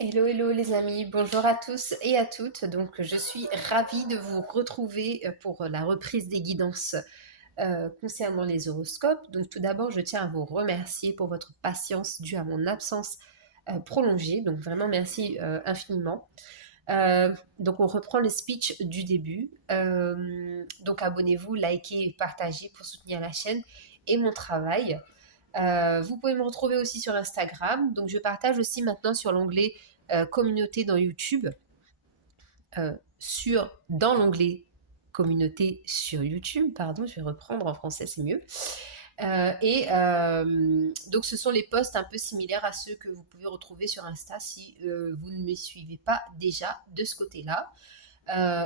Hello, hello les amis, bonjour à tous et à toutes. Donc, je suis ravie de vous retrouver pour la reprise des guidances concernant les horoscopes. Donc, tout d'abord, je tiens à vous remercier pour votre patience due à mon absence prolongée. Donc, vraiment, merci infiniment. Donc, on reprend le speech du début. Donc, abonnez-vous, likez et partagez pour soutenir la chaîne et mon travail. Vous pouvez me retrouver aussi sur Instagram. Donc, je partage aussi maintenant sur l'onglet communauté dans YouTube, dans l'onglet communauté sur YouTube, pardon, je vais reprendre en français, c'est mieux. Donc, ce sont les posts un peu similaires à ceux que vous pouvez retrouver sur Insta si vous ne me suivez pas déjà de ce côté-là.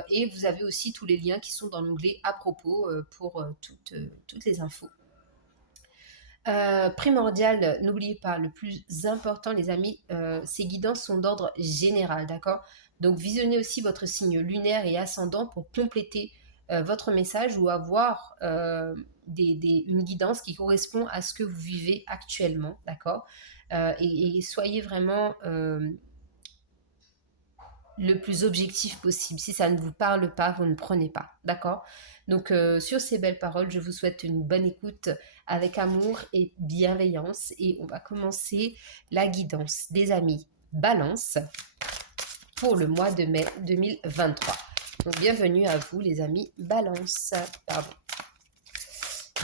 Et vous avez aussi tous les liens qui sont dans l'onglet à propos pour toutes les infos. Primordial, n'oubliez pas, le plus important, les amis, ces guidances sont d'ordre général, d'accord? Donc, visionnez aussi votre signe lunaire et ascendant pour compléter votre message ou avoir une guidance qui correspond à ce que vous vivez actuellement, d'accord? Et soyez vraiment le plus objectif possible. Si ça ne vous parle pas, vous ne prenez pas, d'accord? Donc, sur ces belles paroles, je vous souhaite une bonne écoute avec amour et bienveillance. Et on va commencer la guidance des amis Balance pour le mois de mai 2023. Donc, bienvenue à vous, les amis Balance. Pardon.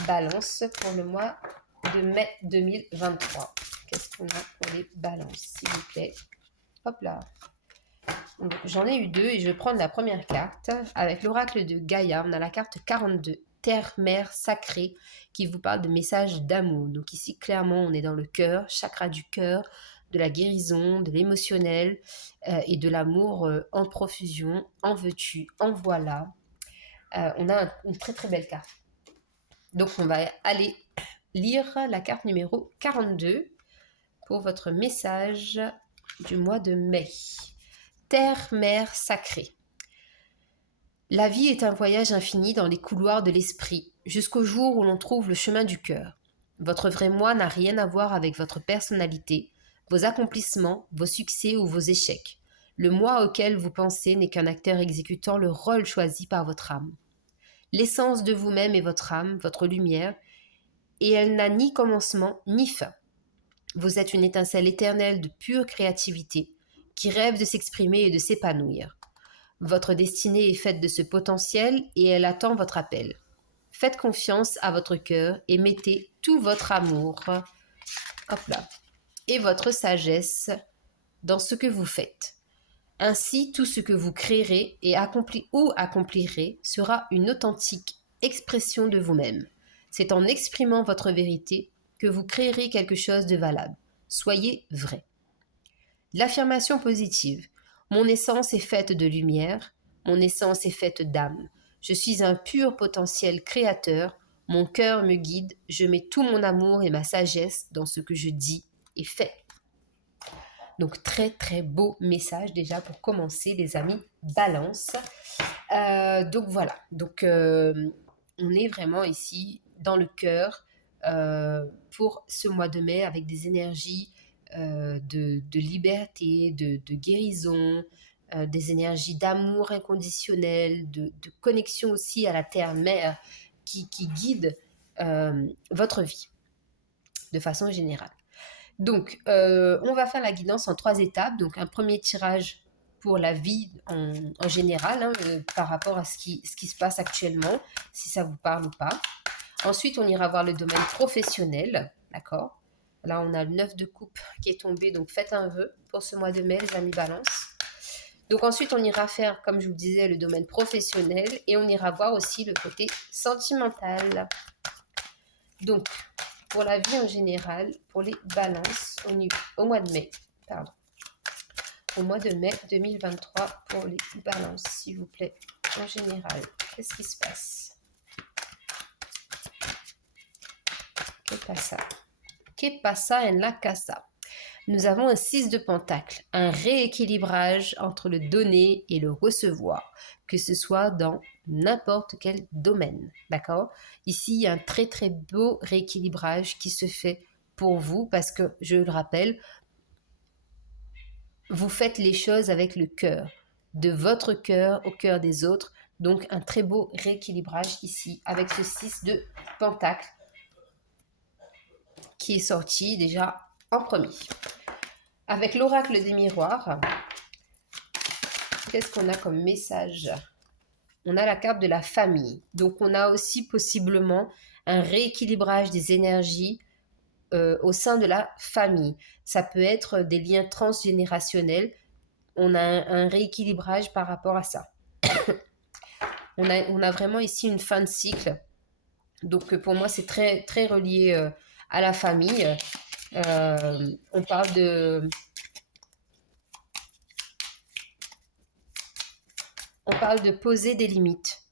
Balance pour le mois de mai 2023. Qu'est-ce qu'on a pour les balances, s'il vous plaît? Hop là. J'en ai eu deux et je vais prendre la première carte. Avec l'oracle de Gaïa, on a la carte 42, Terre, Mère, Sacrée, qui vous parle de messages d'amour. Donc ici, clairement, on est dans le cœur, chakra du cœur, de la guérison, de l'émotionnel et de l'amour en profusion. En veux-tu, en voilà. On a une très très belle carte. Donc on va aller lire la carte numéro 42 pour votre message du mois de mai. Terre, mère sacrée. La vie est un voyage infini dans les couloirs de l'esprit, jusqu'au jour où l'on trouve le chemin du cœur. Votre vrai moi n'a rien à voir avec votre personnalité, vos accomplissements, vos succès ou vos échecs. Le moi auquel vous pensez n'est qu'un acteur exécutant le rôle choisi par votre âme. L'essence de vous-même est votre âme, votre lumière, et elle n'a ni commencement ni fin. Vous êtes une étincelle éternelle de pure créativité, qui rêve de s'exprimer et de s'épanouir. Votre destinée est faite de ce potentiel et elle attend votre appel. Faites confiance à votre cœur et mettez tout votre amour, hop là, et votre sagesse dans ce que vous faites. Ainsi, tout ce que vous créerez et accomplirez sera une authentique expression de vous-même. C'est en exprimant votre vérité que vous créerez quelque chose de valable. Soyez vrai. L'affirmation positive. Mon essence est faite de lumière, mon essence est faite d'âme. Je suis un pur potentiel créateur, mon cœur me guide, je mets tout mon amour et ma sagesse dans ce que je dis et fais. Donc très très beau message déjà pour commencer les amis Balance. Donc voilà, donc on est vraiment ici dans le cœur pour ce mois de mai avec des énergies de liberté, de guérison, des énergies d'amour inconditionnel, de connexion aussi à la terre-mère qui guide votre vie de façon générale. Donc, on va faire la guidance en 3 étapes. Donc, un premier tirage pour la vie en général, hein, par rapport à ce qui se passe actuellement, si ça vous parle ou pas. Ensuite, on ira voir le domaine professionnel, d'accord? Là, on a le 9 de coupe qui est tombé, donc faites un vœu pour ce mois de mai, les amis Balance. Donc ensuite, on ira faire, comme je vous disais, le domaine professionnel et on ira voir aussi le côté sentimental. Donc, pour la vie en général, pour les balances au mois de mai, pardon. Au mois de mai 2023 pour les balances, s'il vous plaît, en général. Qu'est-ce qui se passe? Que passa? Que passa en la casa? Nous avons un 6 de pentacle, un rééquilibrage entre le donner et le recevoir, que ce soit dans n'importe quel domaine, d'accord? Ici, il y a un très très beau rééquilibrage qui se fait pour vous parce que, je le rappelle, vous faites les choses avec le cœur, de votre cœur au cœur des autres. Donc, un très beau rééquilibrage ici, avec ce 6 de Pentacle qui est sorti déjà en premier. Avec l'oracle des miroirs, qu'est-ce qu'on a comme message? On a la carte de la famille. Donc, on a aussi possiblement un rééquilibrage des énergies au sein de la famille. Ça peut être des liens transgénérationnels. On a un rééquilibrage par rapport à ça. On a vraiment ici une fin de cycle. Donc, pour moi, c'est très, très relié à la famille. On parle de poser des limites.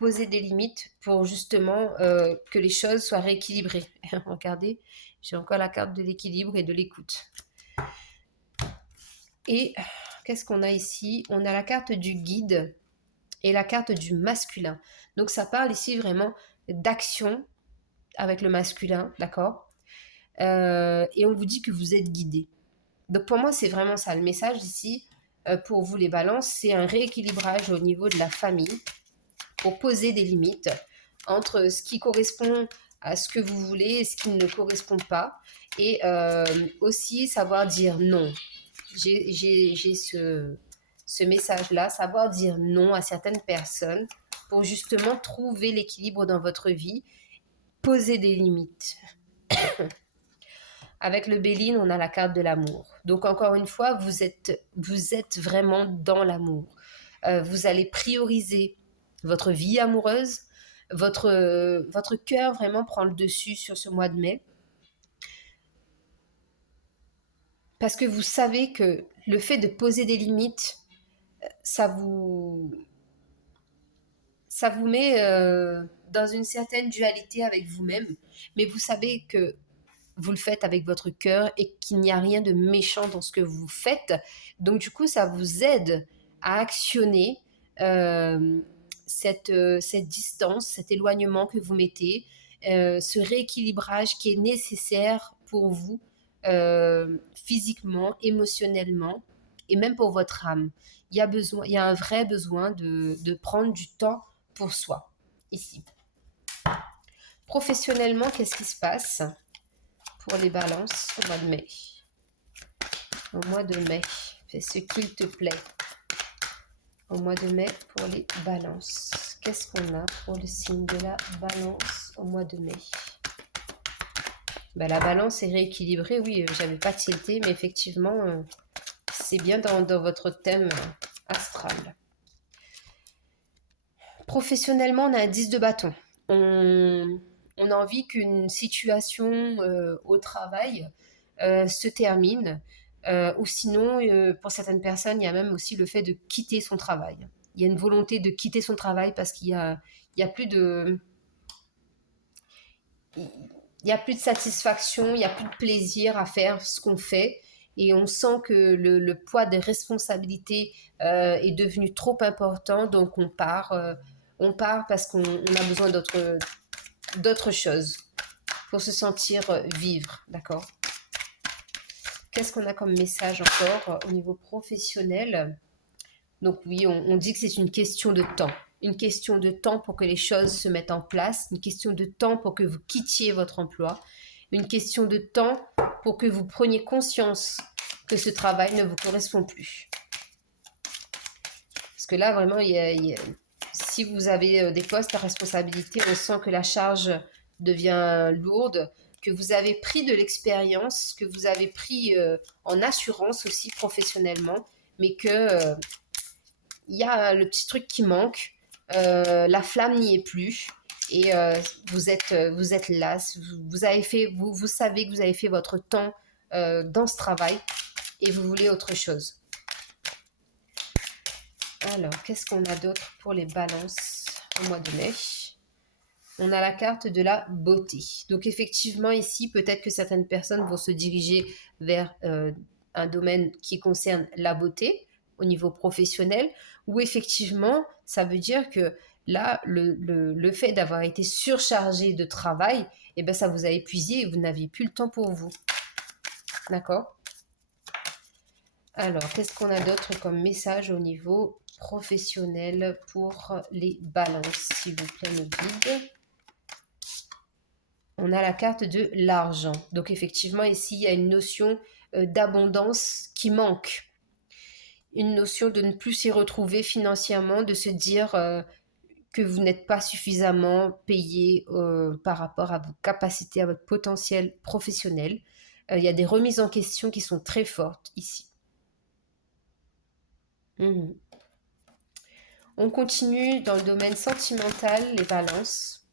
Poser des limites pour justement que les choses soient rééquilibrées. Regardez, j'ai encore la carte de l'équilibre et de l'écoute. Et qu'est-ce qu'on a ici? On a la carte du guide et la carte du masculin. Donc ça parle ici vraiment d'action avec le masculin, d'accord? Et on vous dit que vous êtes guidé. Donc pour moi, c'est vraiment ça. Le message ici, pour vous les balances, c'est un rééquilibrage au niveau de la famille pour poser des limites entre ce qui correspond à ce que vous voulez et ce qui ne correspond pas. Et aussi savoir dire non. J'ai ce message-là, savoir dire non à certaines personnes pour justement trouver l'équilibre dans votre vie, poser des limites. Avec le Béline, on a la carte de l'amour. Donc encore une fois, vous êtes vraiment dans l'amour. Vous allez prioriser votre vie amoureuse. Votre cœur vraiment prend le dessus sur ce mois de mai. Parce que vous savez que le fait de poser des limites, ça vous met dans une certaine dualité avec vous-même. Mais vous savez que vous le faites avec votre cœur et qu'il n'y a rien de méchant dans ce que vous faites. Donc du coup, ça vous aide à actionner cette distance, cet éloignement que vous mettez, ce rééquilibrage qui est nécessaire pour vous physiquement, émotionnellement et même pour votre âme. Il y a un vrai besoin de prendre du temps pour soi, ici. Professionnellement, qu'est-ce qui se passe pour les balances au mois de mai? Au mois de mai, fais ce qu'il te plaît. Au mois de mai pour les balances. Qu'est-ce qu'on a pour le signe de la balance au mois de mai? Ben, la balance est rééquilibrée, oui, j'avais pas tilté, mais effectivement, c'est bien dans votre thème astral. Professionnellement, on a un 10 de bâton. On a envie qu'une situation au travail se termine. Ou sinon, pour certaines personnes, il y a même aussi le fait de quitter son travail. Il y a une volonté de quitter son travail parce qu'il y a plus de... Il n'y a plus de satisfaction, il n'y a plus de plaisir à faire ce qu'on fait. Et on sent que le poids des responsabilités est devenu trop important. Donc on part parce qu'on a besoin d'autre chose pour se sentir vivre, d'accord? Qu'est-ce qu'on a comme message encore au niveau professionnel? Donc oui, on dit que c'est une question de temps. Une question de temps pour que les choses se mettent en place. Une question de temps pour que vous quittiez votre emploi. Une question de temps pour que vous preniez conscience que ce travail ne vous correspond plus. Parce que là, vraiment, si vous avez des postes à responsabilité, on sent que la charge devient lourde, que vous avez pris de l'expérience, que vous avez pris en assurance aussi professionnellement, mais que il y a le petit truc qui manque, la flamme n'y est plus et vous êtes là, vous savez que vous avez fait votre temps dans ce travail et vous voulez autre chose. Alors, qu'est-ce qu'on a d'autre pour les balances au mois de mai? On a la carte de la beauté. Donc effectivement, ici, peut-être que certaines personnes vont se diriger vers un domaine qui concerne la beauté au niveau professionnel, où effectivement, ça veut dire que là, le fait d'avoir été surchargé de travail, eh ben, ça vous a épuisé et vous n'aviez plus le temps pour vous. D'accord? Alors, qu'est-ce qu'on a d'autre comme message au niveau professionnel pour les balances, s'il vous plaît, nos guides? On a la carte de l'argent. Donc, effectivement, ici, il y a une notion d'abondance qui manque. Une notion de ne plus s'y retrouver financièrement, de se dire que vous n'êtes pas suffisamment payé par rapport à vos capacités, à votre potentiel professionnel. Il y a des remises en question qui sont très fortes ici. Mhm. On continue dans le domaine sentimental, les balances.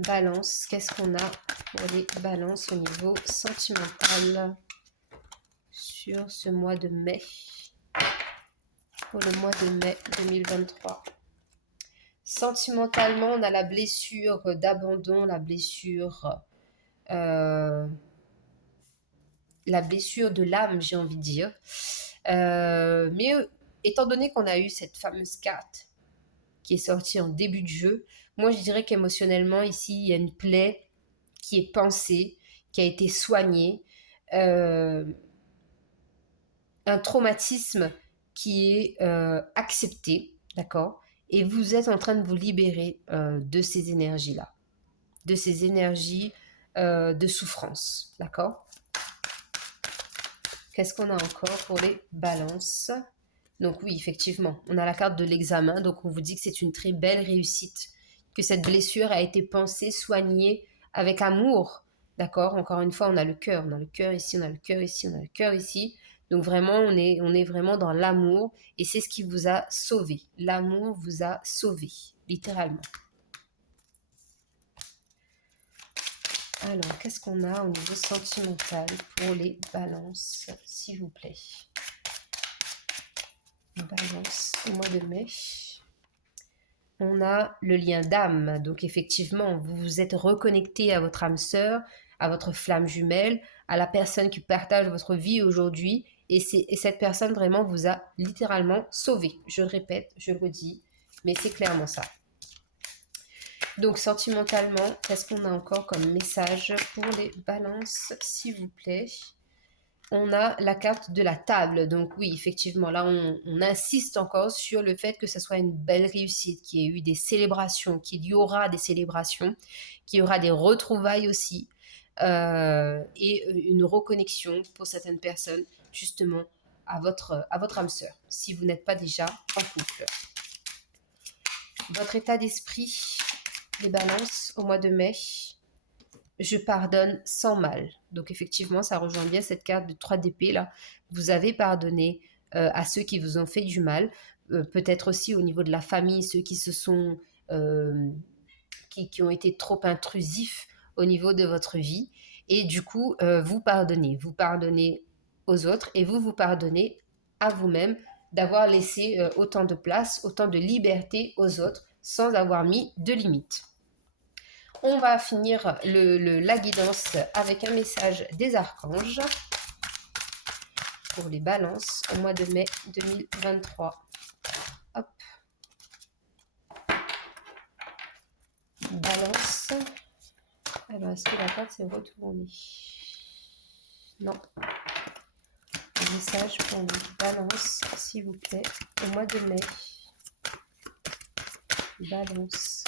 Balance, qu'est-ce qu'on a pour les balances au niveau sentimental sur ce mois de mai? Pour le mois de mai 2023. Sentimentalement, on a la blessure d'abandon, la blessure de l'âme, j'ai envie de dire. Mais étant donné qu'on a eu cette fameuse carte qui est sortie en début de jeu, moi je dirais qu'émotionnellement ici, il y a une plaie qui est pansée, qui a été soignée, un traumatisme qui est accepté, d'accord? Et vous êtes en train de vous libérer de ces énergies-là, de ces énergies de souffrance, d'accord? Qu'est-ce qu'on a encore pour les balances? Donc oui, effectivement, on a la carte de l'examen, donc on vous dit que c'est une très belle réussite, que cette blessure a été pensée, soignée avec amour, d'accord? Encore une fois, on a le cœur ici, on a le cœur ici, on a le cœur ici. Donc vraiment, on est vraiment dans l'amour et c'est ce qui vous a sauvé. L'amour vous a sauvé, littéralement. Alors, qu'est-ce qu'on a au niveau sentimental pour les balances, s'il vous plaît? Balance au mois de mai. On a le lien d'âme. Donc effectivement, vous vous êtes reconnecté à votre âme sœur, à votre flamme jumelle, à la personne qui partage votre vie aujourd'hui. Et cette personne vraiment vous a littéralement sauvé. Je le répète, je le redis, mais c'est clairement ça. Donc sentimentalement, qu'est-ce qu'on a encore comme message pour les balances, s'il vous plaît? On a la carte de la table. Donc oui, effectivement, là, on insiste encore sur le fait que ce soit une belle réussite, qu'il y ait eu des célébrations, qu'il y aura des célébrations, qu'il y aura des retrouvailles aussi, et une reconnexion pour certaines personnes, justement, à votre âme sœur, si vous n'êtes pas déjà en couple. Votre état d'esprit, les balances, au mois de mai, je pardonne sans mal. Donc effectivement, ça rejoint bien cette carte de 3 d'épée là. Vous avez pardonné à ceux qui vous ont fait du mal. Peut-être aussi au niveau de la famille, ceux qui se sont qui ont été trop intrusifs au niveau de votre vie. Et du coup, vous pardonnez. Vous pardonnez aux autres et vous pardonnez à vous-même d'avoir laissé autant de place, autant de liberté aux autres sans avoir mis de limites. On va finir la guidance avec un message des archanges pour les balances au mois de mai 2023. Hop. Balance. Alors, est-ce que la carte s'est retournée? Non. Un message pour les balances, s'il vous plaît, au mois de mai. Balance.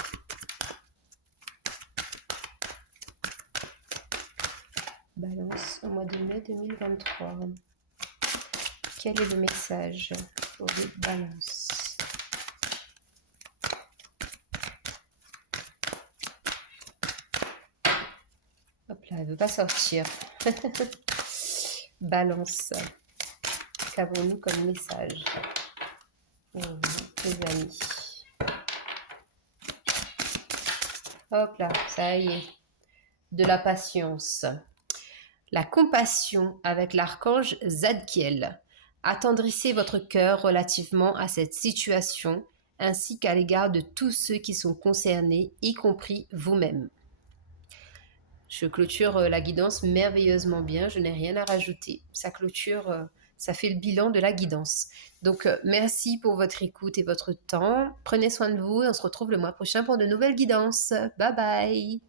Balance au mois de mai 2023. Quel est le message pour les balances? Hop là, elle ne veut pas sortir. Balance. Qu'avons-nous comme message pour vous, les amis? Hop là, ça y est. De la patience. La compassion avec l'archange Zadkiel. Attendrissez votre cœur relativement à cette situation, ainsi qu'à l'égard de tous ceux qui sont concernés, y compris vous-même. Je clôture la guidance merveilleusement bien, je n'ai rien à rajouter. Ça clôture, ça fait le bilan de la guidance. Donc merci pour votre écoute et votre temps. Prenez soin de vous et on se retrouve le mois prochain pour de nouvelles guidances. Bye bye!